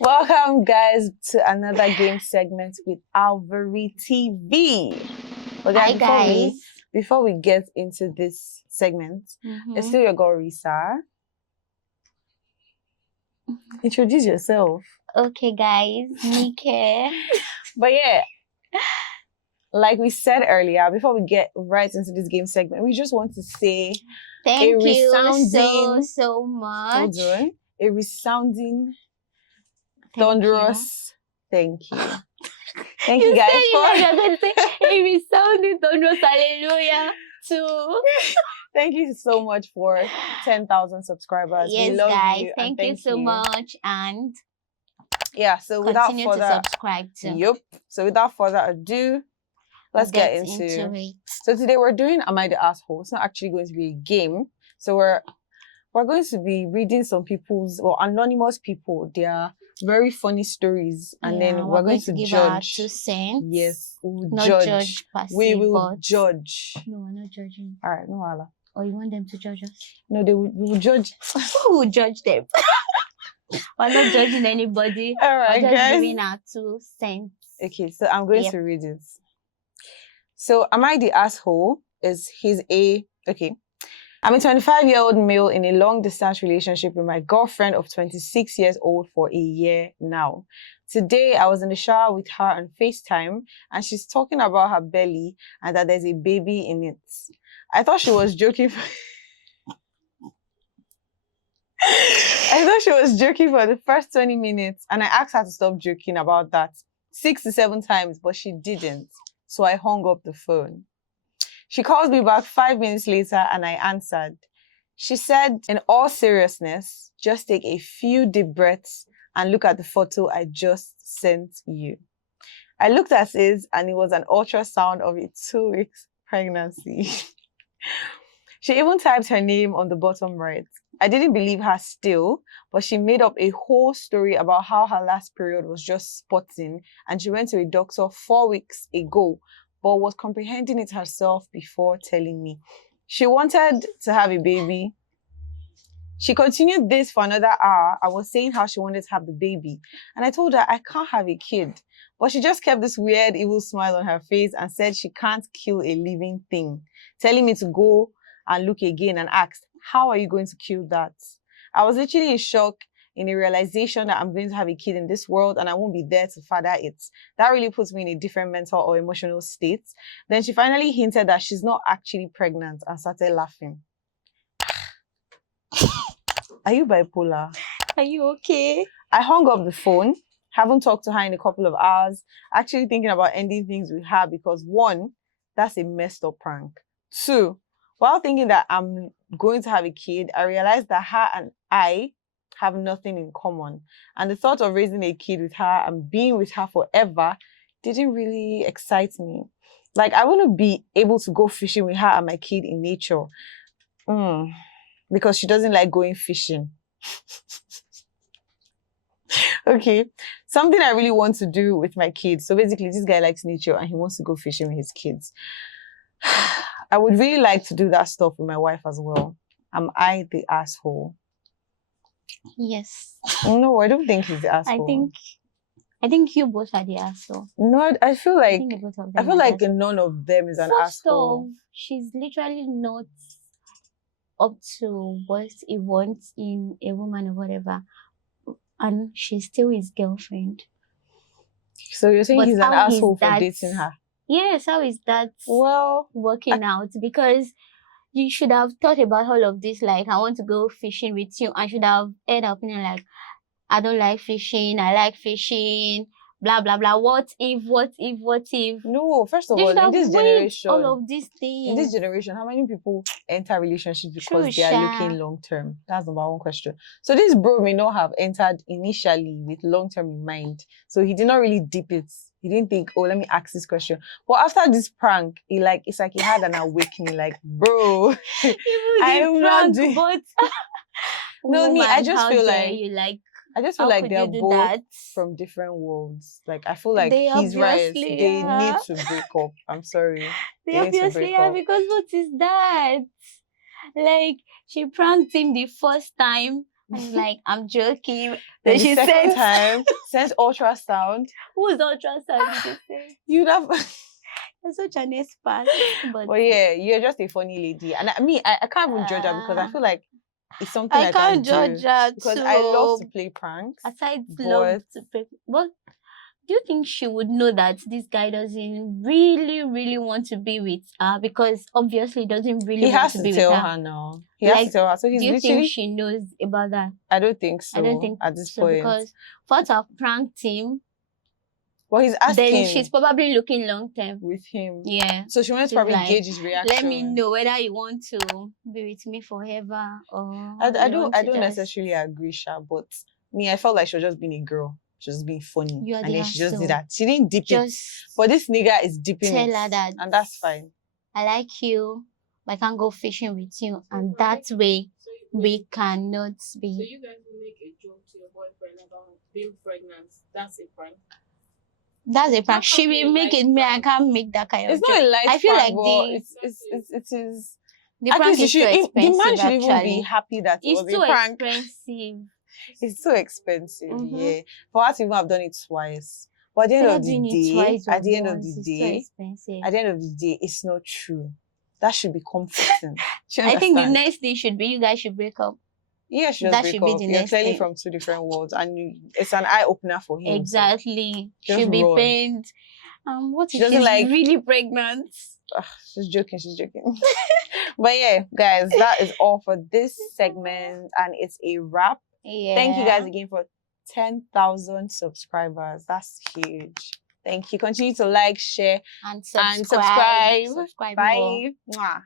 Welcome, guys, to another game segment with Alvari TV. But Hi guys, guys. before we get into this segment, it's still your girl Resa. Introduce yourself. Okay guys, Nike. But yeah, like we said earlier, before we get right into this game segment, we just want to say Thank you resounding- so much. hold on, a resounding, Thank thunderous thank you. Thank you. you guys said it for like you're going to say a resounding thunderous hallelujah to. Thank you so much for 10,000 subscribers. Yes, we love guys. you. Thank you so much, and Yeah, so without continue to further subscribe too. Yep. So without further ado, let's get into it. So today we're doing Am I the Asshole? It's not actually going to be a game. So we're going to be reading some people's or anonymous people, their very funny stories, and then we're going to give judge. our 2 cents. Yes, we'll Not judge. per se, We will but judge. No, we're not judging. All right, no Allah. Or you want them to judge us? No, we will judge. Who will judge them? We're not judging anybody. All right, We're just guys. giving our 2 cents. Okay, so I'm going Yep. to read it. So, am I the asshole? Okay. I'm a 25-year-old male in a long-distance relationship with my girlfriend of 26 years old for a year now. Today, I was in the shower with her on FaceTime, and she's talking about her belly and that there's a baby in it. I thought she was joking. I thought she was joking for the first 20 minutes, and I asked her to stop joking about that 6 to 7 times, but she didn't. So I hung up the phone. She calls me back 5 minutes later, and I answered. She said, in all seriousness, just take a few deep breaths and look at the photo I just sent you. I looked at it, and it was an ultrasound of a 2 weeks pregnancy. She even typed her name on the bottom right. I didn't believe her still, but she made up a whole story about how her last period was just spotting, and she went to a doctor 4 weeks ago, but was comprehending it herself before telling me. She wanted to have a baby. She continued this for another hour. I was saying how she wanted to have the baby, and I told her I can't have a kid. But she just kept this weird, evil smile on her face and said she can't kill a living thing, telling me to go and look again, and asked, how are you going to kill that? I was literally in shock, in a realization that I'm going to have a kid in this world and I won't be there to father it. That really puts me in a different mental or emotional state. Then she finally hinted that she's not actually pregnant and started laughing. Are you bipolar? Are you okay? I hung up the phone, haven't talked to her in a couple of hours, actually thinking about ending things with her because 1, that's a messed up prank. 2, while thinking that I'm going to have a kid, I realized that her and I have nothing in common. And the thought of raising a kid with her and being with her forever didn't really excite me. Like, I want to be able to go fishing with her and my kid in nature. Because she doesn't like going fishing. Okay, something I really want to do with my kids. So basically, this guy likes nature and he wants to go fishing with his kids. I would really like to do that stuff with my wife as well. Am I the asshole? Yes. No, I don't think he's the asshole. I think you both are the asshole. No, I feel like I think both of them I feel are like the asshole. none of them is an First asshole. off, she's literally not up to what he wants in a woman or whatever, and she's still his girlfriend. So you're saying But he's an how is asshole for that- dating her? Yes, how is that Well, working out? Because you should have thought about all of this, like, I want to go fishing with you. I should have heard her opinion, like, I don't like fishing, I like fishing, blah, blah, blah. What if? no, first of They all, should in have this weighed generation, all of these things. in this generation, how many people enter relationships because True, they are sha. looking long term? That's number one question. So this bro may not have entered initially with long term in mind. So he did not really dip it. He didn't think, oh, let me ask this question. But after this prank, it's like he had an awakening, like, bro, I'm not doing. But No, me, I just feel like you like. I just feel How like could they're you do both that? from different worlds. Like, I feel like They he's right. obviously They are. need to break up. I'm sorry. They They need to obviously break are, up. because what is that? Like, she pranked him the first time, And it's like, I'm joking. Then Then the she second said, time, sends ultrasound. who's ultrasound? Did you say? You'd have. You're such an expert. But But yeah, you're just a funny lady. And I can't even judge her because I feel like it's something I I can can't judge do. her Because I love too. to play pranks. Aside but- love to play, but do you think she would know that this guy doesn't really want to be with her? Because obviously he doesn't really He want has to to be tell with her. her now. He has to Like, tell her. So he's Do you literally. think she knows about that? I don't think so. I don't think at this so, point. because for her to have pranked him, Well, he's asking then she's probably looking long term. with him. Yeah. So she wanted to She's probably like, gauge his reaction. Let me know whether you want to be with me forever or I you don't want to just- necessarily agree, Sha, but me, I felt like she was just being a girl. She was being funny. You are And the then she just did asshole. that. She didn't dip it. Just But this nigga is dipping tell it. her that And that's fine. I like you, but I can't go fishing with you, and that way we cannot So be. you guys will make a joke to your boyfriend about being pregnant. That's a prank. That's a prank. That She can be will a make light it. Me, I prank. can't make that kind of It's joke. not a light I feel prank, like but it is. the At prank least is too the man expensive. should even be Actually, happy that it it's was too a prank. expensive. It's too expensive, Mhm. yeah. For her to even have done it twice. But at the end Instead of of the doing it day, twice or at the end of once, the it's too day, expensive. at the end of the day, it's not true. That should be comforting. Do you I think the understand? next thing should be you guys should break up. Yeah, she just that break should be up. the You're next clearly thing. from two different worlds, and it's an eye opener for him. so Exactly. Just Should be run. pained. What She if doesn't she's like- really pregnant? She's joking. She's joking. But yeah, guys, that is all for this segment, and it's a wrap. Yeah. Thank you guys again for 10,000 subscribers. That's huge. Thank you. Continue to like, share, And and subscribe. subscribe. Subscribe more. Bye. Mwah.